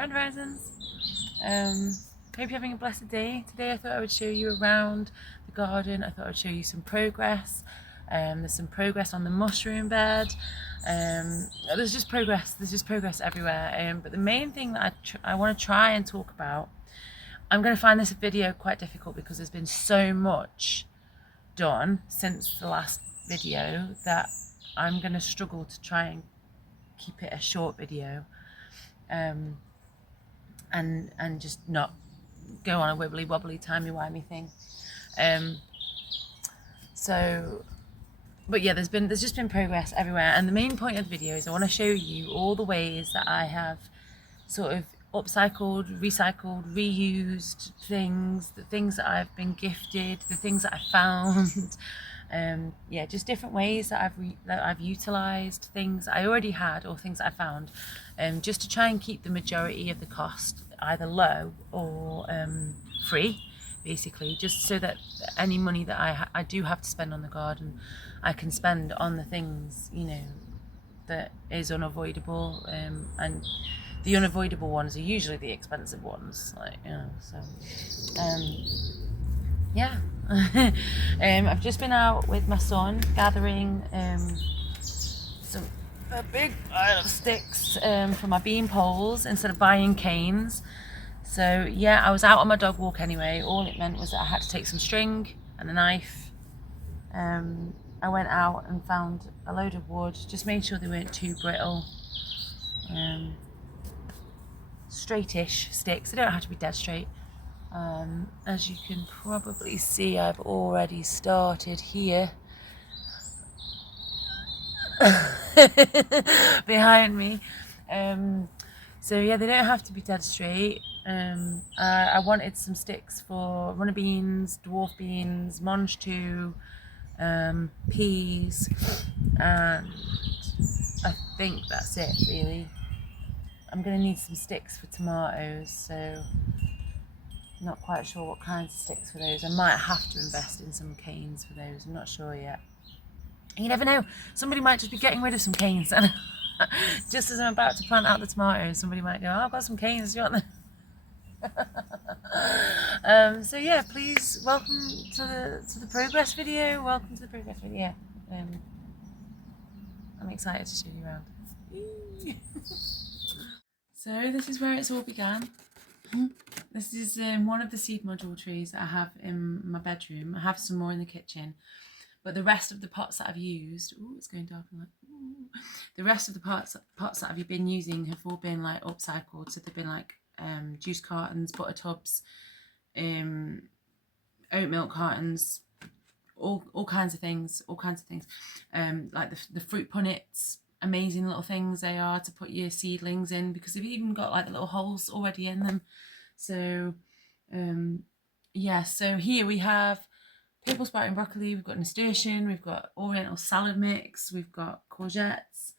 Grand Horizons. Hope you're having a blessed day. Today I thought I would show you around the garden. I thought I'd show you some progress. There's some progress on the mushroom bed. There's just progress everywhere. But the main thing that I want to try and talk about, I'm going to find this video quite difficult because there's been so much done since the last video that I'm going to struggle to try and keep it a short video. And just not go on a wibbly wobbly timey wimey thing. But yeah, there's just been progress everywhere, and the main point of the video is I want to show you all the ways that I have sort of upcycled, recycled, reused things, the things that I've been gifted, the things that I found. Yeah, just different ways that I've utilised things I already had or things I found, just to try and keep the majority of the cost either low or free, basically, just so that any money that I do have to spend on the garden, I can spend on the things, you know, that is unavoidable, and the unavoidable ones are usually the expensive ones, like, you know, so yeah. I've just been out with my son gathering a big pile of sticks for my bean poles instead of buying canes. So yeah, I was out on my dog walk anyway. All it meant was that I had to take some string and a knife. I went out and found a load of wood, just made sure they weren't too brittle. Straightish sticks, they don't have to be dead straight. As you can probably see, I've already started here behind me. So yeah, they don't have to be dead straight. I wanted some sticks for runner beans, dwarf beans, mange two, peas, and I think that's it really. I'm going to need some sticks for tomatoes, so not quite sure what kinds of sticks for those. I might have to invest in some canes for those, I'm not sure yet. You never know, somebody might just be getting rid of some canes and just as I'm about to plant out the tomatoes, somebody might go, oh, I've got some canes, do you want them? So yeah, please welcome to the progress video. Welcome to the progress video. I'm excited to show you around. So this is where it's all began. This is one of the seed module trees that I have in my bedroom. I have some more in the kitchen, but the rest of the pots that I've used, it's going dark and light. The rest of the pots that I've been using have all been like upcycled. So they've been like juice cartons, butter tubs, oat milk cartons, all kinds of things, like the fruit punnets. Amazing little things they are to put your seedlings in, because they've even got like the little holes already in them. So yeah, so here we have purple sprouting broccoli, we've got nasturtium, we've got oriental salad mix, we've got courgettes,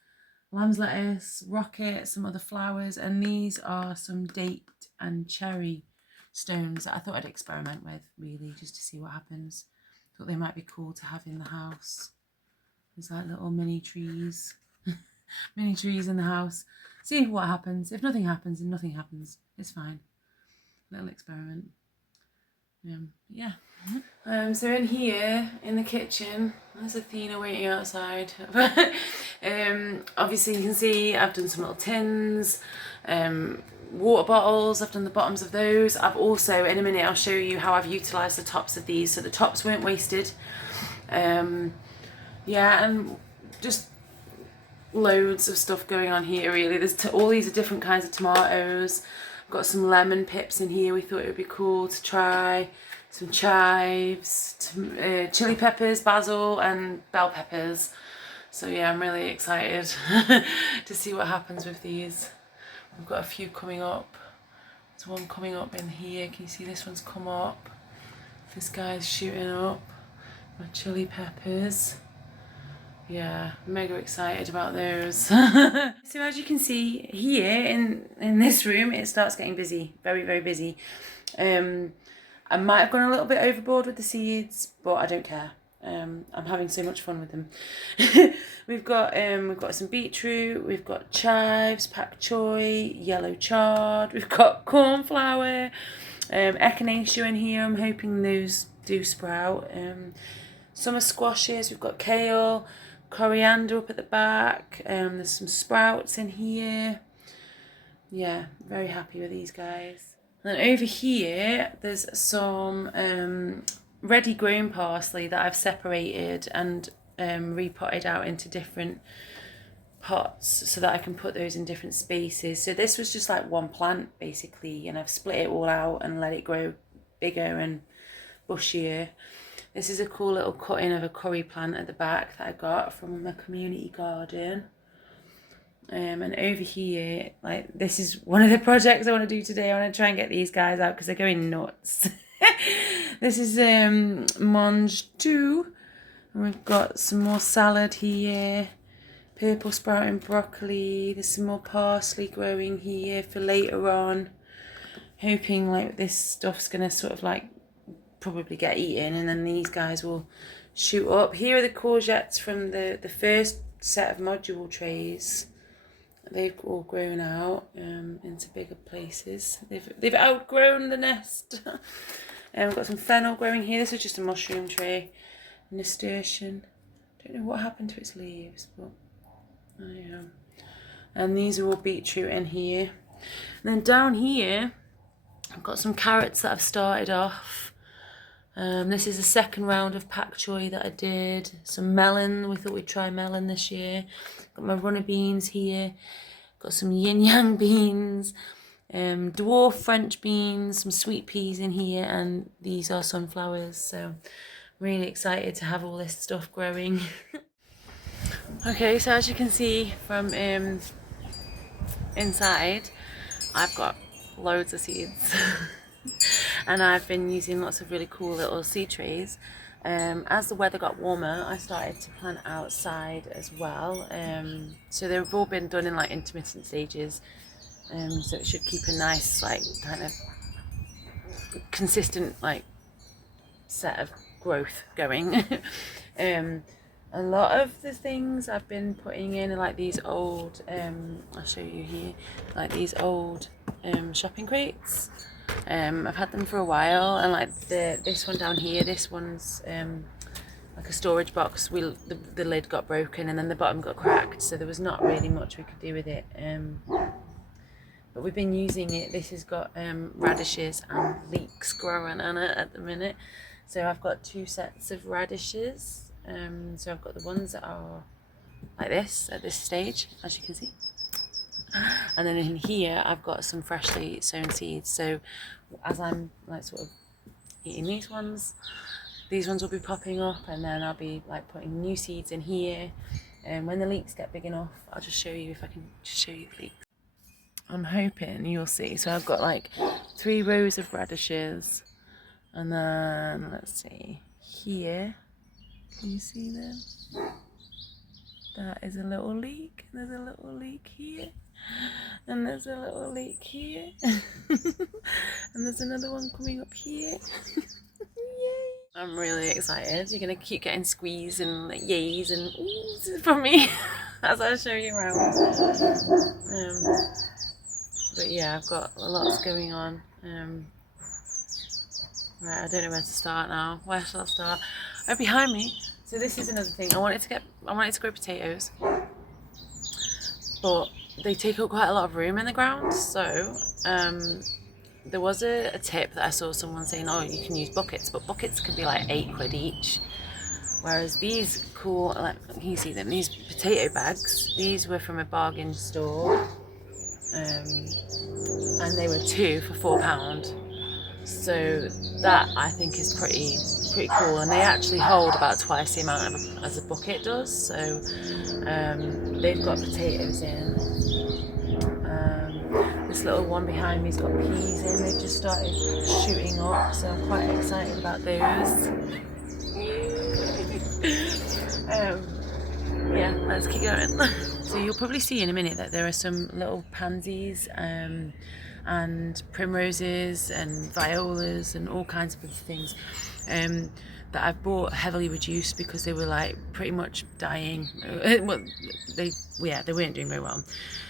lamb's lettuce, rocket, some other flowers, and these are some date and cherry stones that I thought I'd experiment with, really, just to see what happens. Thought they might be cool to have in the house. There's like little mini trees. Mini trees in the house. See what happens. If nothing happens, then nothing happens. It's fine. Little experiment. Yeah. So in here, in the kitchen, there's Athena waiting outside. Obviously you can see I've done some little tins, water bottles, I've done the bottoms of those. I've also, in a minute, I'll show you how I've utilised the tops of these, so the tops weren't wasted. Yeah, and just loads of stuff going on here really. There's all these are different kinds of tomatoes. I've got some lemon pips in here, we thought it would be cool to try. Some chives, chili peppers, basil and bell peppers. So yeah, I'm really excited to see what happens with these. We've got a few coming up. There's one coming up in here, can you see this one's come up? This guy's shooting up. My chili peppers. Yeah, mega excited about those. So as you can see here in this room, it starts getting busy, very, very busy. I might have gone a little bit overboard with the seeds, but I don't care. I'm having so much fun with them. we've got some beetroot, we've got chives, pak choy, yellow chard, we've got cornflower, echinacea in here. I'm hoping those do sprout. Summer squashes, we've got kale, coriander up at the back. There's some sprouts in here. Yeah, very happy with these guys. And then over here, there's some ready grown parsley that I've separated and repotted out into different pots so that I can put those in different spaces. So this was just like one plant basically, and I've split it all out and let it grow bigger and bushier. This is a cool little cutting of a curry plant at the back that I got from my community garden. And over here, like, this is one of the projects I want to do today. I want to try and get these guys out because they're going nuts. This is mange tout, and we've got some more salad here, purple sprouting broccoli. There's some more parsley growing here for later on. Hoping like this stuff's gonna sort of like probably get eaten, and then these guys will shoot up. Here are the courgettes from the first set of module trays. They've all grown out into bigger places. They've outgrown the nest. We've got some fennel growing here. This is just a mushroom tray. Nasturtium. Don't know what happened to its leaves, but I am. And these are all beetroot in here. And then down here, I've got some carrots that I've started off. This is the second round of pak choy that I did. Some melon. We thought we'd try melon this year. Got my runner beans here. Got some yin yang beans, dwarf French beans, some sweet peas in here, and these are sunflowers. So I'm really excited to have all this stuff growing. Okay, so as you can see from inside, I've got loads of seeds. And I've been using lots of really cool little seed trays. As the weather got warmer, I started to plant outside as well. So they've all been done in like intermittent stages. So it should keep a nice, like, kind of consistent, like, set of growth going. A lot of the things I've been putting in are like these old, I'll show you here, like these old shopping crates. I've had them for a while, and like this one down here, this one's like a storage box. The lid got broken and then the bottom got cracked, so there was not really much we could do with it. But we've been using it. This has got radishes and leeks growing on it at the minute. So I've got two sets of radishes. So I've got the ones that are like this at this stage, as you can see. And then in here I've got some freshly sown seeds. So as I'm like sort of eating these ones will be popping up, and then I'll be like putting new seeds in here. And when the leeks get big enough, I'll just show you if I can just show you the leeks. I'm hoping you'll see. So I've got like 3 rows of radishes, and then let's see here. Can you see them? That is a little leek. There's a little leek here. And there's a little leek here. And there's another one coming up here. Yay! I'm really excited. You're going to keep getting squeezed and like, yays and oohs from me as I show you around. But yeah, I've got lots going on. Right, I don't know where to start now. Where shall I start? Oh, behind me. So this is another thing. I wanted to grow potatoes, but they take up quite a lot of room in the ground. So there was a tip that I saw someone saying, oh, you can use buckets, but buckets can be like £8 each. Whereas these cool, like you see them, these potato bags, these were from a bargain store, and they were 2 for £4. So that I think is pretty cool, and they actually hold about twice the amount as a bucket does. So they've got potatoes in. This little one behind me's got peas in. They've just started shooting up, so I'm quite excited about those. Yeah, let's keep going. So you'll probably see in a minute that there are some little pansies and primroses and violas and all kinds of other things. that I've bought heavily reduced because they were like pretty much dying. Well, they weren't doing very well.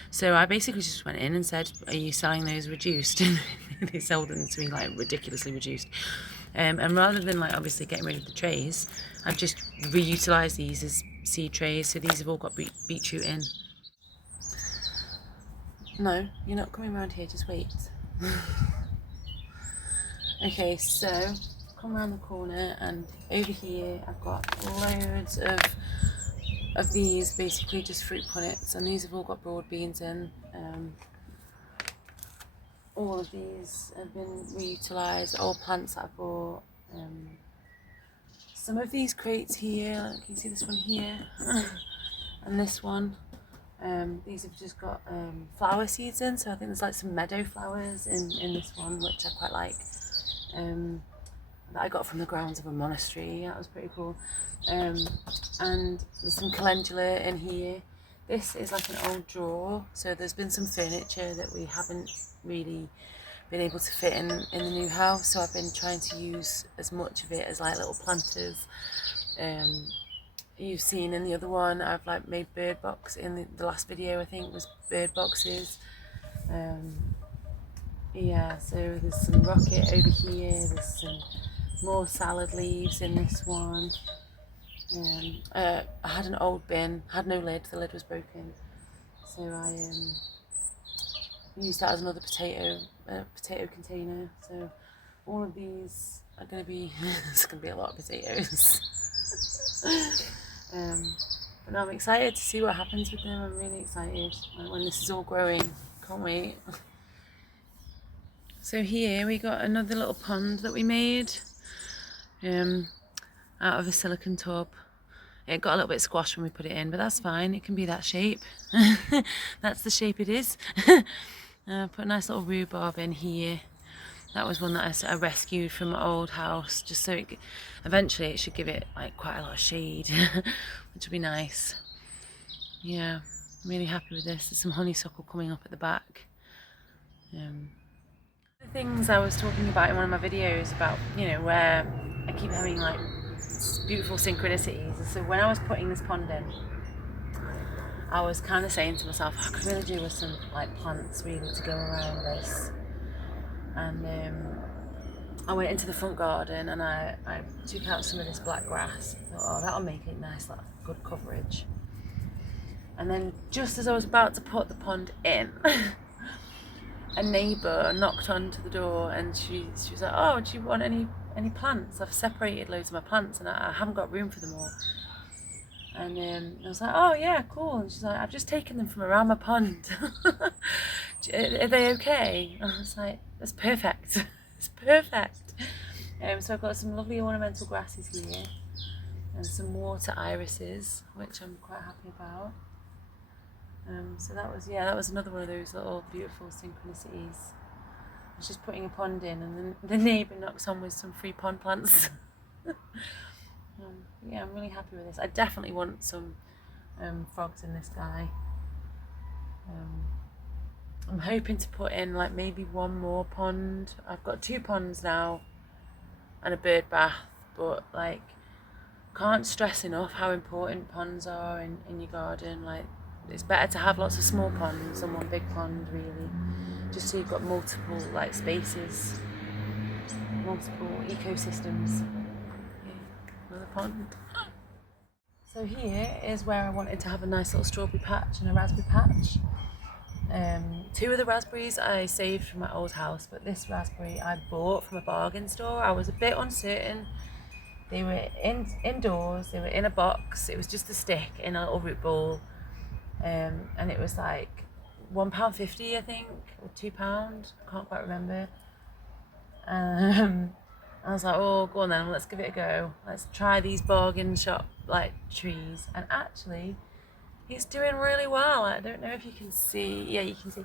So I basically just went in and said, "Are you selling those reduced?" And they sold them to me like ridiculously reduced. And rather than like obviously getting rid of the trays, I've just reutilised these as seed trays. So these have all got beetroot in. No, you're not coming around here. Just wait. Okay, so come around the corner, and over here I've got loads of these, basically just fruit punnets, and these have all got broad beans in. All of these have been reutilised, old plants that I bought. Some of these crates here, you can see this one here, and this one. These have just got flower seeds in, so I think there's like some meadow flowers in this one, which I quite like. That I got from the grounds of a monastery. That was pretty cool. And there's some calendula in here. This is like an old drawer, so there's been some furniture that we haven't really been able to fit in the new house, so I've been trying to use as much of it as like little planters. You've seen in the other one, I've like made bird box in the last video, I think was bird boxes. Yeah, so there's some rocket over here, there's some more salad leaves in this one. I had an old bin, had no lid, the lid was broken, so I used that as another potato container. So all of these are going to be, it's going to be a lot of potatoes. But no, I'm excited to see what happens with them. I'm really excited when this is all growing. Can't wait. So here we got another little pond that we made out of a silicone tub. It got a little bit squashed when we put it in, but that's fine. It can be that shape. That's the shape it is. Put a nice little rhubarb in here. That was one that I rescued from my old house, just so eventually it should give it like quite a lot of shade, which will be nice. Yeah, I'm really happy with this. There's some honeysuckle coming up at the back. The things I was talking about in one of my videos about, you know, where I keep having like beautiful synchronicities. So when I was putting this pond in, I was kind of saying to myself, I could really do with some like plants really to go around this. And I went into the front garden and I took out some of this black grass. I thought, oh, that'll make it nice, like good coverage. And then just as I was about to put the pond in, a neighbour knocked onto the door and she was like, oh, do you want any plants? I've separated loads of my plants and I haven't got room for them all. And I was like, oh yeah, cool. And she's like, I've just taken them from around my pond. Are they okay? And I was like, that's perfect. It's perfect. So I've got some lovely ornamental grasses here and some water irises, which I'm quite happy about. So that was another one of those little beautiful synchronicities. I was just putting a pond in and then the neighbour knocks on with some free pond plants. Yeah, I'm really happy with this. I definitely want some frogs in this guy. I'm hoping to put in like maybe one more pond. I've got 2 ponds now and a bird bath, but like can't stress enough how important ponds are in your garden. Like it's better to have lots of small ponds than one big pond, really, just so you've got multiple like spaces, multiple ecosystems. Another pond. So here is where I wanted to have a nice little strawberry patch and a raspberry patch. 2 of the raspberries I saved from my old house, but this raspberry I bought from a bargain store. I was a bit uncertain. They were indoors, they were in a box, it was just a stick in a little root ball, and it was like £1.50 I think, or £2, I can't quite remember. I was like, oh, go on then, let's give it a go. Let's try these bargain shop like trees. And actually, he's doing really well. I don't know if you can see. Yeah, you can see.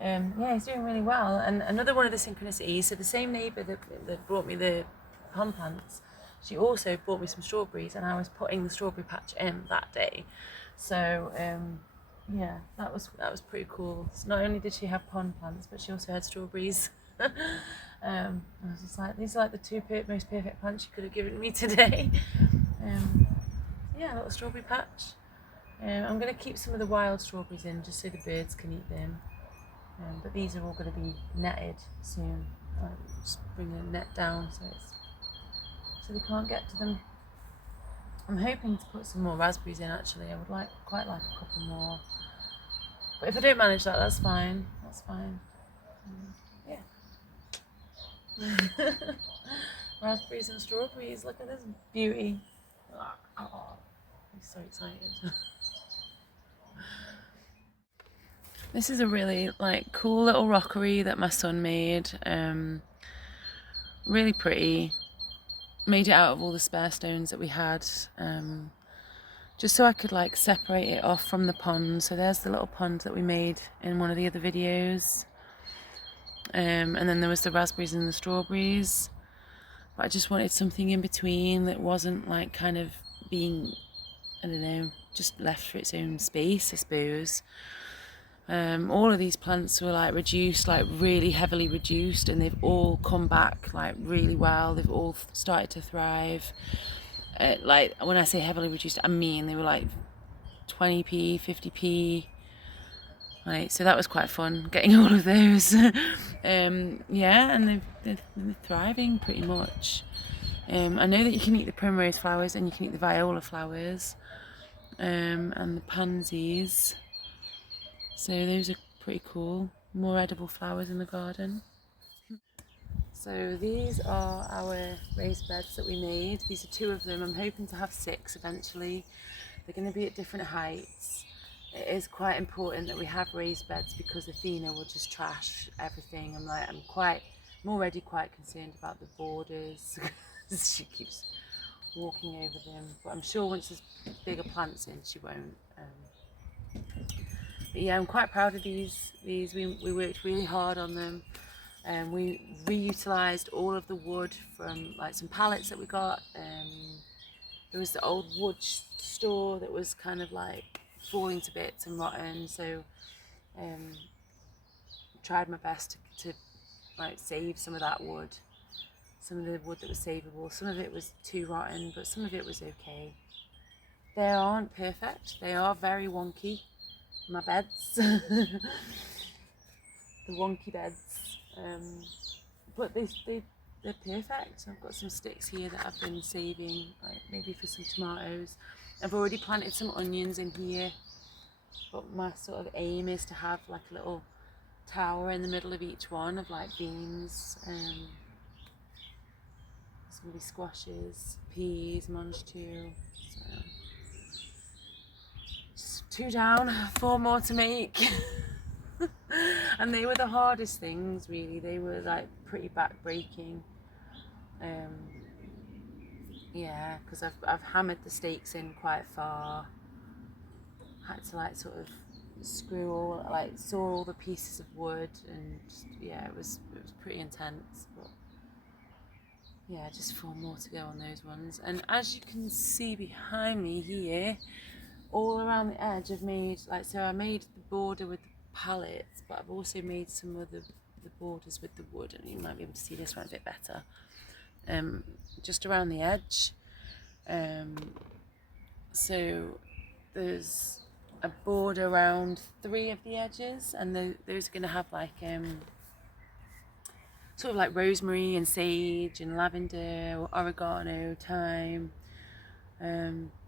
Yeah, he's doing really well. And another one of the synchronicities, so the same neighbour that brought me the pond plants, she also bought me some strawberries, and I was putting the strawberry patch in that day. So yeah, that was pretty cool. So not only did she have pond plants, but she also had strawberries. I was just like, these are like the two most perfect plants you could have given me today. Yeah, a little strawberry patch. I'm going to keep some of the wild strawberries in just so the birds can eat them. But these are all going to be netted soon. Just bring the net down so they can't get to them. I'm hoping to put some more raspberries in actually. I would quite like a couple more. But if I don't manage that, that's fine. That's fine. Yeah. Raspberries and strawberries. Look at this beauty. Oh, I'm so excited. This is a really cool little rockery that my son made. Really pretty. Made it out of all the spare stones that we had. Just so I could separate it off from the pond. So there's the little pond that we made in one of the other videos. And then there was the raspberries and the strawberries. But I just wanted something in between that wasn't kind of being, I don't know, just left for its own space, I suppose. All of these plants were reduced, really heavily reduced, and they've all come back really well. They've all started to thrive. When I say heavily reduced, I mean they were 20p, 50p. So that was quite fun getting all of those. Yeah, and they're thriving pretty much. I know that you can eat the primrose flowers and you can eat the viola flowers, and the pansies. So those are pretty cool. More edible flowers in the garden. So these are our raised beds that we made. These are 2 of them. I'm hoping to have 6 eventually. They're going to be at different heights. It is quite important that we have raised beds because Athena will just trash everything. I'm already quite concerned about the borders because she keeps walking over them. But I'm sure once there's bigger plants in, she won't. But yeah, I'm quite proud of these. We worked really hard on them. We reutilised all of the wood from some pallets that we got. There was the old wood store that was kind of falling to bits and rotten, so tried my best to save some of that wood, some of the wood that was savable. Some of it was too rotten, but some of it was okay. They aren't perfect, they are very wonky, my beds. The wonky beds, but they're perfect. I've got some sticks here that I've been saving, maybe for some tomatoes. I've already planted some onions in here, but my sort of aim is to have a little tower in the middle of each one of beans. There's going to be squashes, peas, mange too. So just 2 down, 4 more to make. And they were the hardest things really. They were pretty back-breaking. Yeah, because I've hammered the stakes in quite far. Had to sort of screw all saw all the pieces of wood, and yeah, it was pretty intense. But yeah, just 4 more to go on those ones. And as you can see behind me here, all around the edge I've made so I made the border with the pallets, but I've also made some of the borders with the wood, and you might be able to see this one a bit better. Just around the edge. So there's a border around 3 of the edges, and those are going to have sort of rosemary and sage and lavender or oregano, thyme,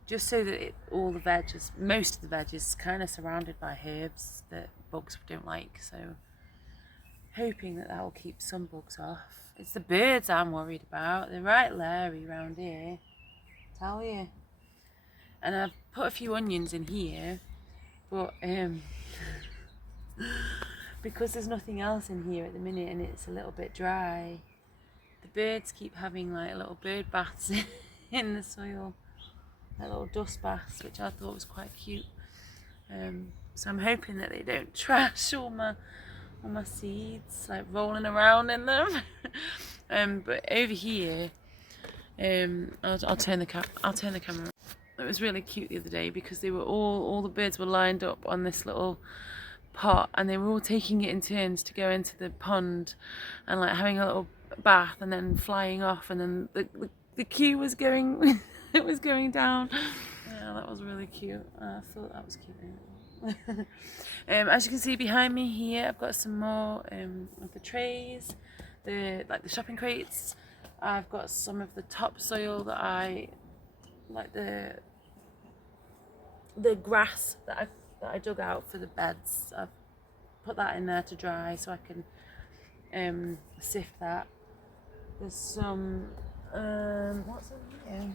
just so that all the veggies, most of the veg is kind of surrounded by herbs that bugs don't like. So hoping that will keep some bugs off. It's the birds I'm worried about. They're right leery around here, I tell you. And I've put a few onions in here, but because there's nothing else in here at the minute and it's a little bit dry, the birds keep having little bird baths in the soil, little dust baths, which I thought was quite cute. So I'm hoping that they don't trash all my seeds, rolling around in them. But over here, I'll turn the camera. It was really cute the other day because they were all the birds were lined up on this little pot, and they were all taking it in turns to go into the pond and like having a little bath and then flying off, and then the queue was going it was going down. Yeah, that was really cute. I thought that was cute. As you can see behind me here, I've got some more of the trays, the shopping crates. I've got some of the topsoil that I like, the grass that I dug out for the beds. I've put that in there to dry so I can sift that. There's some what's in here?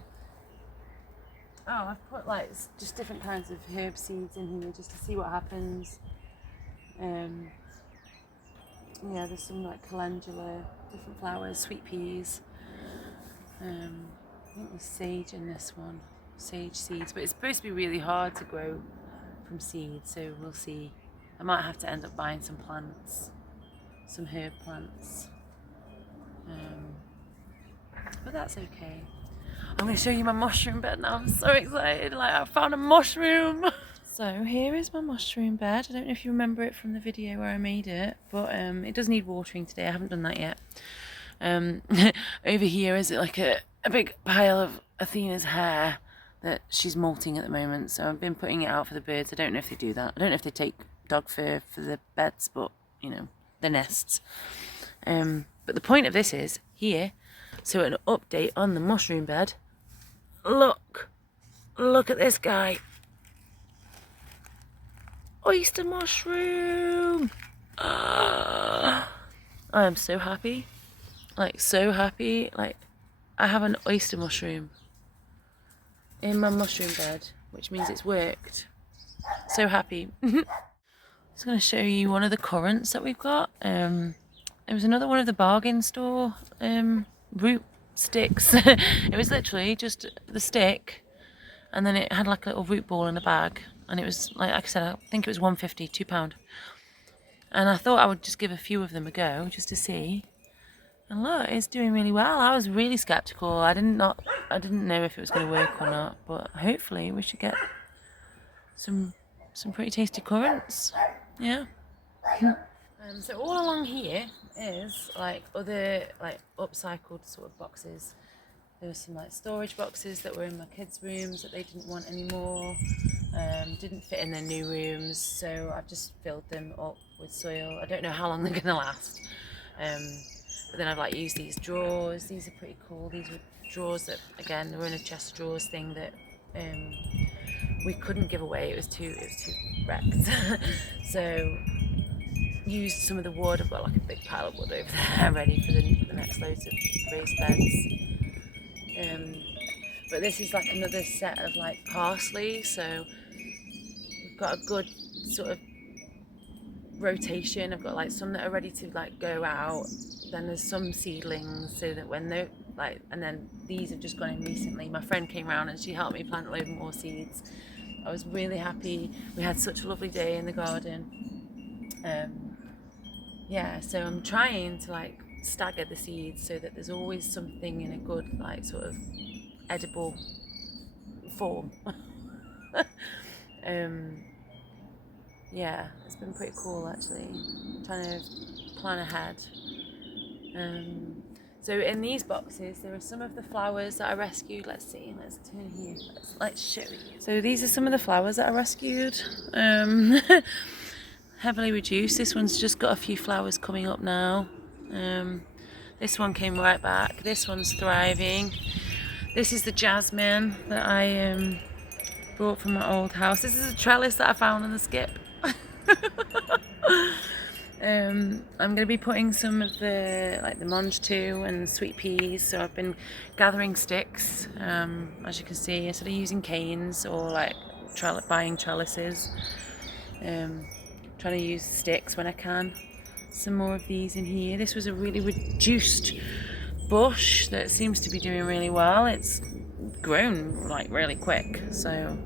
Oh, I've put like just different kinds of herb seeds in here just to see what happens. Yeah, there's some like calendula, different flowers, sweet peas. I think there's sage in this one, sage seeds, but it's supposed to be really hard to grow from seeds, so we'll see. I might have to end up buying some plants, some herb plants, but that's okay. I'm going to show you my mushroom bed now. I'm so excited, like I found a mushroom. So here is my mushroom bed. I don't know if you remember it from the video where I made it, but it does need watering today. I haven't done that yet. Over here is like a big pile of Athena's hair that she's molting at the moment, so I've been putting it out for the birds. I don't know if they do that. I don't know if they take dog fur for the beds, but you know, the nests. But the point of this is here, so an update on the mushroom bed. Look at this guy. Oyster mushroom. I am so happy. Like so happy. Like I have an oyster mushroom in my mushroom bed, which means it's worked. So happy. I'm just going to show you one of the currants that we've got. It was another one of the bargain store root sticks. It was literally just the stick, and then it had like a little root ball in a bag, and it was like I said, I think it was £1.50, £2. And I thought I would just give a few of them a go just to see. And look, it's doing really well. I was really skeptical. I didn't know if it was going to work or not, but hopefully we should get some pretty tasty currants. Yeah. So all along here is like other like upcycled sort of boxes. There were some like storage boxes that were in my kids' rooms that they didn't want anymore. Didn't fit in their new rooms, so I've just filled them up with soil. I don't know how long they're gonna last. But then I've like used these drawers. These are pretty cool. These were drawers that again they were in a chest of drawers thing that we couldn't give away. It was too wrecked. So used some of the wood. I've got like a big pile of wood over there ready for the next loads of raised beds. But this is like another set of like parsley, so we've got a good sort of rotation. I've got like some that are ready to like go out, then there's some seedlings, so that when they're like, and then these have just gone in recently. My friend came around and she helped me plant a load more seeds. I was really happy. We had such a lovely day in the garden. Yeah, so I'm trying to like stagger the seeds so that there's always something in a good like sort of edible form. Yeah, it's been pretty cool actually. I'm trying to plan ahead. So in these boxes there are some of the flowers that I rescued. Let's see, let's turn here, let's show you. So these are some of the flowers that I rescued. Heavily reduced. This one's just got a few flowers coming up now. This one came right back. This one's thriving. This is the jasmine that I brought from my old house. This is a trellis that I found on the skip. I'm going to be putting some of the like the mange too and sweet peas. So I've been gathering sticks, as you can see, instead of using canes or like buying trellises. Trying to use sticks when I can. Some more of these in here. This was a really reduced bush that seems to be doing really well. It's grown like really quick. So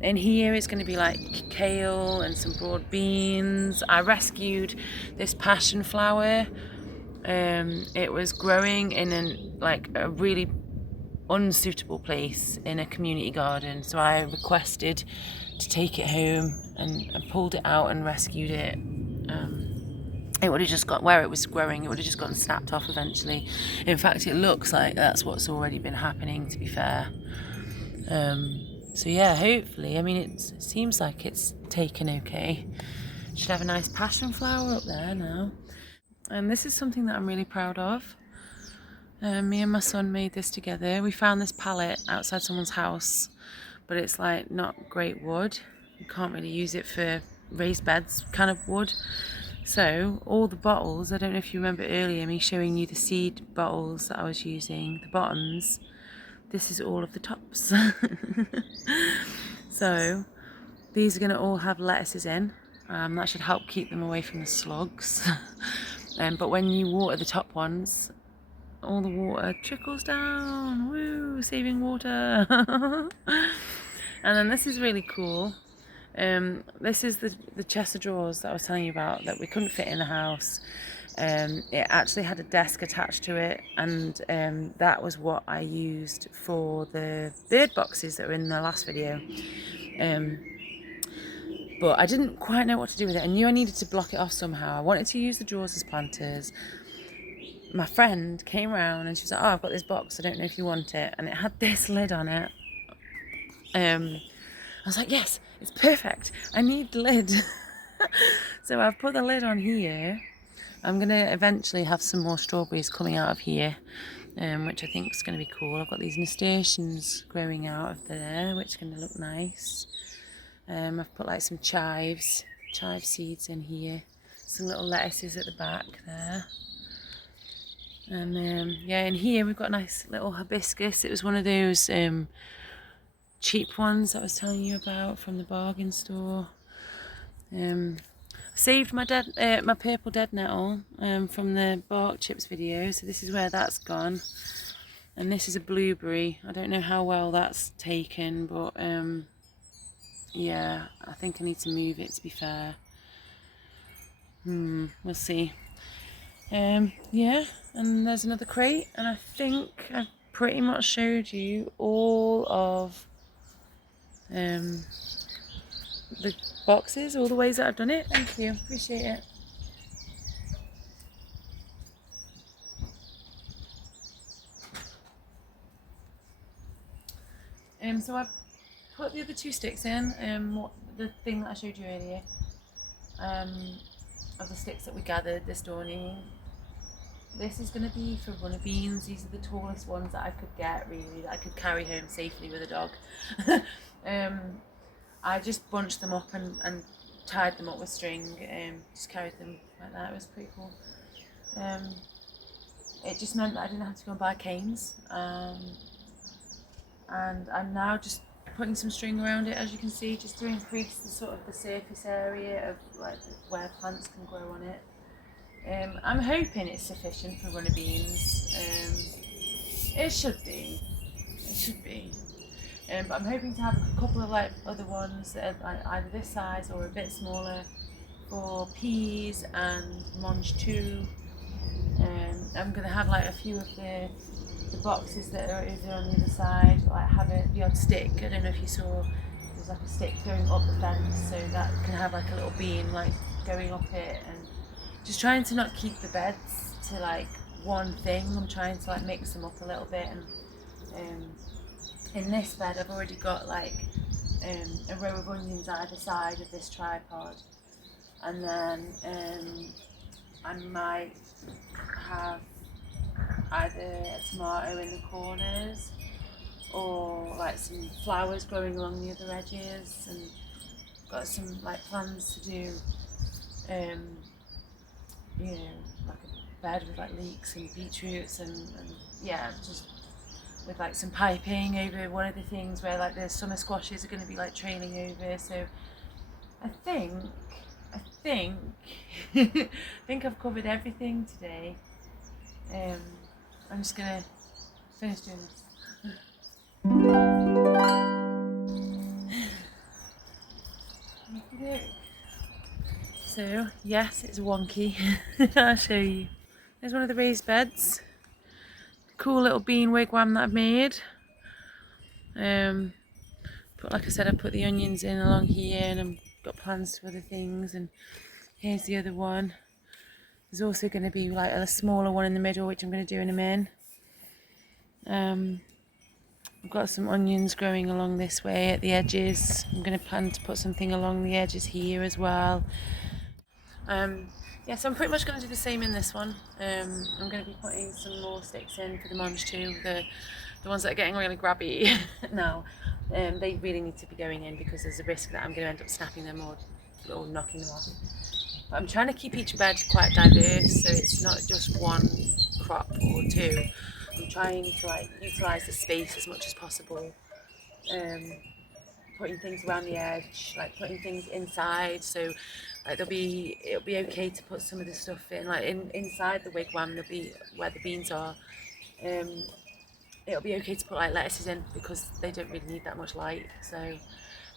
in here it's going to be like kale and some broad beans. I rescued this passion flower. It was growing in a really unsuitable place in a community garden, so I requested to take it home and pulled it out and rescued it. It would have just got, where it was growing, it would have just gotten snapped off eventually. In fact, it looks like that's what's already been happening, to be fair. So yeah, hopefully, I mean, it seems like it's taken okay. Should have a nice passion flower up there now. And this is something that I'm really proud of. Me and my son made this together. We found this pallet outside someone's house, but it's like not great wood. You can't really use it for raised beds kind of wood. So all the bottles, I don't know if you remember earlier me showing you the seed bottles that I was using, the bottoms, this is all of the tops. So these are going to all have lettuces in. That should help keep them away from the slugs. But when you water the top ones, all the water trickles down. Woo, saving water. And then this is really cool. This is the chest of drawers that I was telling you about that we couldn't fit in the house. It actually had a desk attached to it, and that was what I used for the bird boxes that were in the last video. But I didn't quite know what to do with it. I knew I needed to block it off somehow. I wanted to use the drawers as planters. My friend came around and she was like, oh, I've got this box, I don't know if you want it. And it had this lid on it. I was like, yes, it's perfect. I need the lid. So I've put the lid on here. I'm going to eventually have some more strawberries coming out of here, which I think is going to be cool. I've got these nasturtiums growing out of there, which are going to look nice. I've put like some chive seeds in here. Some little lettuces at the back there. And yeah, in here we've got a nice little hibiscus. It was one of those cheap ones that I was telling you about from the bargain store. I saved my purple dead nettle from the bark chips video, so this is where that's gone. And this is a blueberry. I don't know how well that's taken, but yeah, I think I need to move it, to be fair. We'll see. Yeah, and there's another crate, and I think I've pretty much showed you all of the boxes, all the ways that I've done it. Thank you, appreciate it. So I've put the other two sticks in, the thing that I showed you earlier, of the sticks that we gathered this morning. This is going to be for runner beans. These are the tallest ones that I could get, really, that I could carry home safely with a dog. I just bunched them up and tied them up with string, just carried them like that. It was pretty cool. It just meant that I didn't have to go and buy canes. And I'm now just putting some string around it, as you can see, just to increase the sort of the surface area of like where plants can grow on it. I'm hoping it's sufficient for runner beans. It should be. But I'm hoping to have a couple of like other ones that are like either this size or a bit smaller for peas and mange too. I'm going to have like a few of the boxes that are over on the other side, like have the odd stick. I don't know if you saw, there's like a stick going up the fence, so that can have like a little beam like going up it, and just trying to not keep the beds to like one thing. I'm trying to like mix them up a little bit, and in this bed I've already got like a row of onions either side of this tripod, and then I might have either a tomato in the corners or like some flowers growing along the other edges, and got some like plans to do you know, like a bed with like leeks and beetroots and yeah, just with like some piping over one of the things where like the summer squashes are going to be like trailing over. So I think I've covered everything today. I'm just gonna finish doing this. So yes, it's wonky. I'll show you. There's one of the raised beds. Cool little bean wigwam that I've made. But like I said, I put the onions in along here, and I've got plans for other things. And here's the other one. There's also going to be like a smaller one in the middle, which I'm going to do in a min. I've got some onions growing along this way at the edges. I'm going to plan to put something along the edges here as well. Yeah, so I'm pretty much going to do the same in this one. I'm going to be putting some more sticks in for the Monge too, the ones that are getting really grabby now. They really need to be going in because there's a risk that I'm going to end up snapping them or knocking them off. But I'm trying to keep each bed quite diverse, so it's not just one crop or two. I'm trying to like utilise the space as much as possible. Putting things around the edge, like putting things inside, so like it'll be okay to put some of the stuff in, like inside the wigwam. There'll be where the beans are. It'll be okay to put like lettuces in because they don't really need that much light, so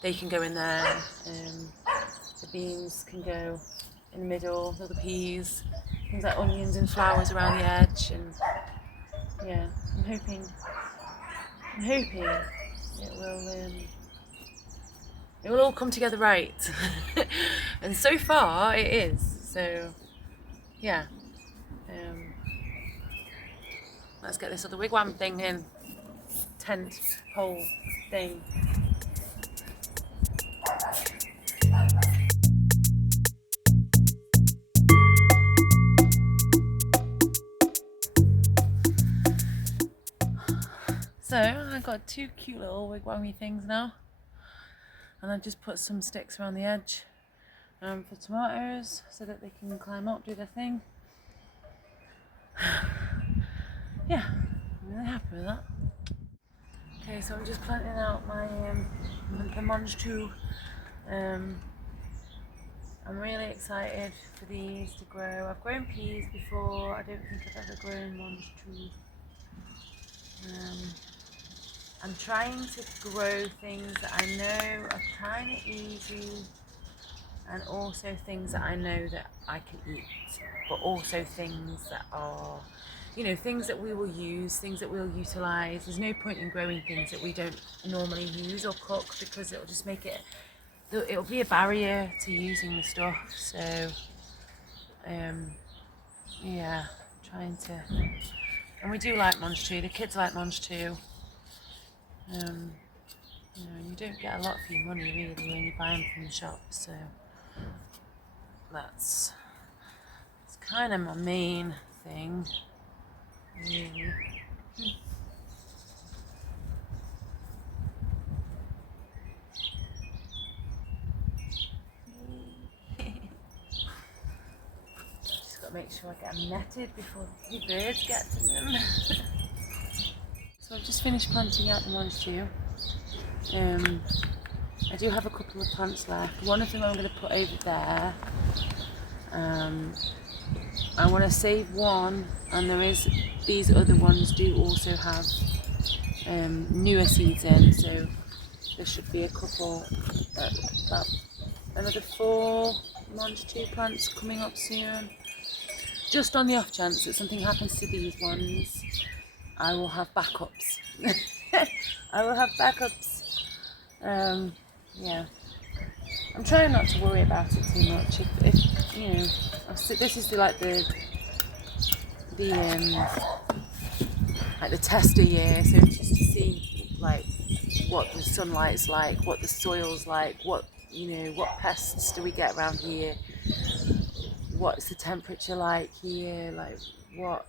they can go in there. The beans can go in the middle, all the peas, things like onions and flowers around the edge, and yeah, I'm hoping it will all come together right. And so far it is, so yeah. Let's get this other wigwam thing in, tent pole thing. So I've got two cute little wigwammy things now, and I've just put some sticks around the edge for tomatoes so that they can climb up, do their thing. Yeah, I'm really happy with that. Okay, so I'm just planting out my the Monge 2. I'm really excited for these to grow. I've grown peas before. I don't think I've ever grown Monge 2. I'm trying to grow things that I know are kind of easy, and also things that I know that I can eat, but also things that are, things that we will use, things that we'll utilise. There's no point in growing things that we don't normally use or cook because it'll just make it'll be a barrier to using the stuff. So, yeah, trying to, and we do like Monge too. The kids like Monge too. And you don't get a lot for your money really when you buy them from the shop. So that's kind of my main thing, really. Just got to make sure I get them netted before the birds get to them. So I've just finished planting out the ones too. I do have a couple of plants left. One of them I'm going to put over there. I want to save one, and these other ones do also have newer seeds in, so there should be a couple, about another 4 Monge 2 plants coming up soon. Just on the off chance that something happens to these ones, I will have backups. I will have backups. Yeah, I'm trying not to worry about it too much. If this is like the tester year, so just to see like what the sunlight's like, what the soil's like, what pests do we get around here, what's the temperature like here, like what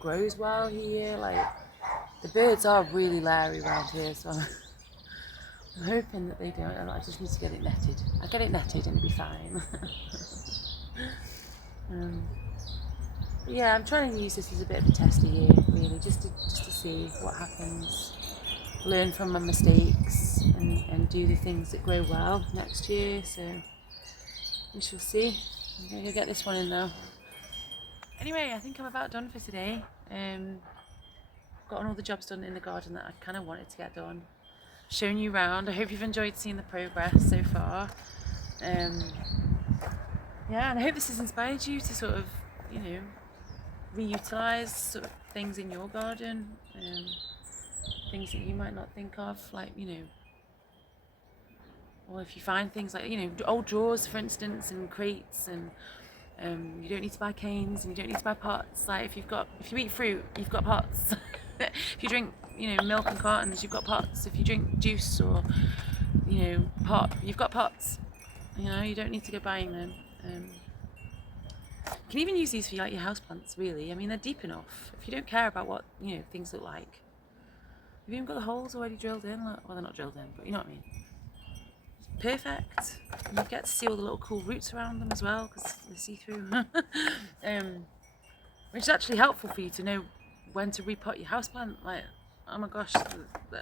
grows well here. Like the birds are really leery around here, so I'm hoping that they don't. I just need to get it netted. I get it netted and it'll be fine. Yeah, I'm trying to use this as a bit of a tester year, really, just to see what happens, learn from my mistakes, and do the things that grow well next year. So we shall see. I'm going to get this one in now. Anyway, I think I'm about done for today. Gotten all the jobs done in the garden that I kind of wanted to get done. Shown you around. I hope you've enjoyed seeing the progress so far. Yeah, and I hope this has inspired you to sort of, reutilise sort of things in your garden, things that you might not think of, like, you know, or if you find things like, you know, old drawers, for instance, and crates, and you don't need to buy canes, and you don't need to buy pots. Like, if you eat fruit, you've got pots. If you drink, you know, milk and cartons, you've got pots. If you drink juice or, you know, pop, you've got pots. You know, you don't need to go buying them. You can even use these for like your houseplants, really. I mean, they're deep enough. If you don't care about what, you know, things look like. You've even got the holes already drilled in. Well, they're not drilled in, but you know what I mean. Perfect. And you get to see all the little cool roots around them as well, because they're see-through. Which is actually helpful for you to know when to repot your houseplant. Like, oh my gosh,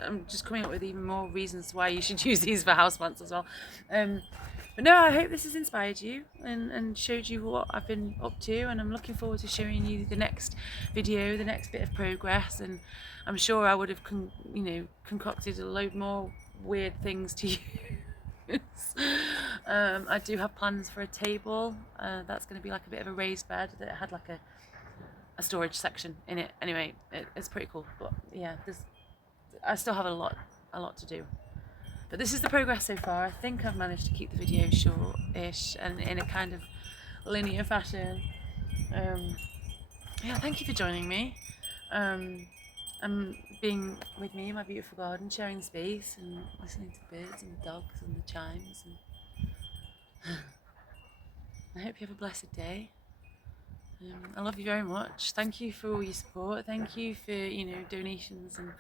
I'm just coming up with even more reasons why you should use these for houseplants as well. But no, I hope this has inspired you and showed you what I've been up to, and I'm looking forward to showing you the next video, the next bit of progress, and I'm sure I would have concocted a load more weird things to use. I do have plans for a table. That's going to be like a bit of a raised bed that had like a storage section in it. Anyway, it's pretty cool. But yeah, I still have a lot to do. But this is the progress so far. I think I've managed to keep the video short-ish and in a kind of linear fashion. Yeah, thank you for joining me. And being with me in my beautiful garden, sharing space and listening to the birds and the dogs and the chimes. And I hope you have a blessed day. I love you very much. Thank you for all your support. Thank you for, you know, donations and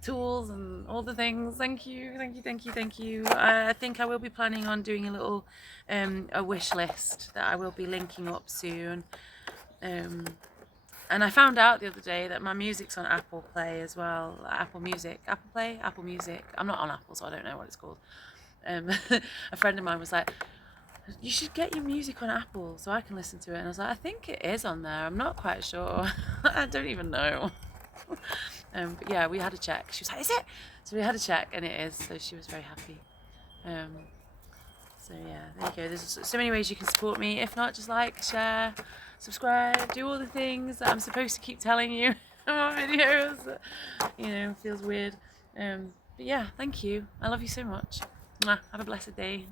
tools and all the things. Thank you. I think I will be planning on doing a little a wish list that I will be linking up soon. And I found out the other day that my music's on Apple Play as well. Apple Music. I'm not on Apple, so I don't know what it's called. A friend of mine was like, you should get your music on Apple so I can listen to it. And I was like, I think it is on there. I'm not quite sure. I don't even know. But yeah, we had a check. She was like, is it? So we had a check, and it is. So she was very happy. So yeah, there you go. There's so many ways you can support me. If not, just like, share, subscribe, do all the things that I'm supposed to keep telling you in my videos. You know, feels weird. But yeah, thank you. I love you so much. Mwah. Have a blessed day.